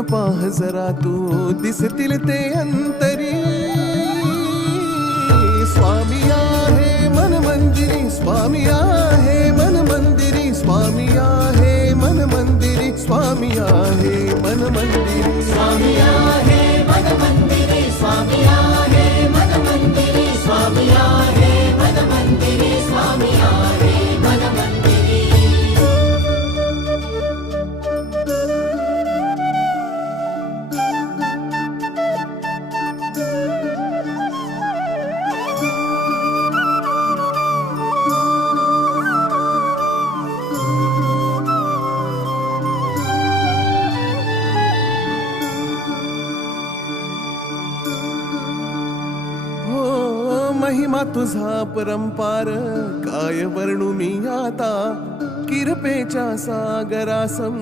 दुरून पाह जरा तू दिसतील ते अंतरी. स्वामी आहे मन मंदिरी, स्वामी आहे मन मंदिरी, स्वामी आहे मन मंदिरी, स्वामी आहे मन मंदिरी. स्वामी आहे मन मंदिरी, स्वामी आहे मन मंदिरी, स्वामी आहे मन मंदिरी, स्वामी आहे मन मंदिरी. महिमा तुझा परंपार काय वर्णू मी आता. किरपेच्या सागरासम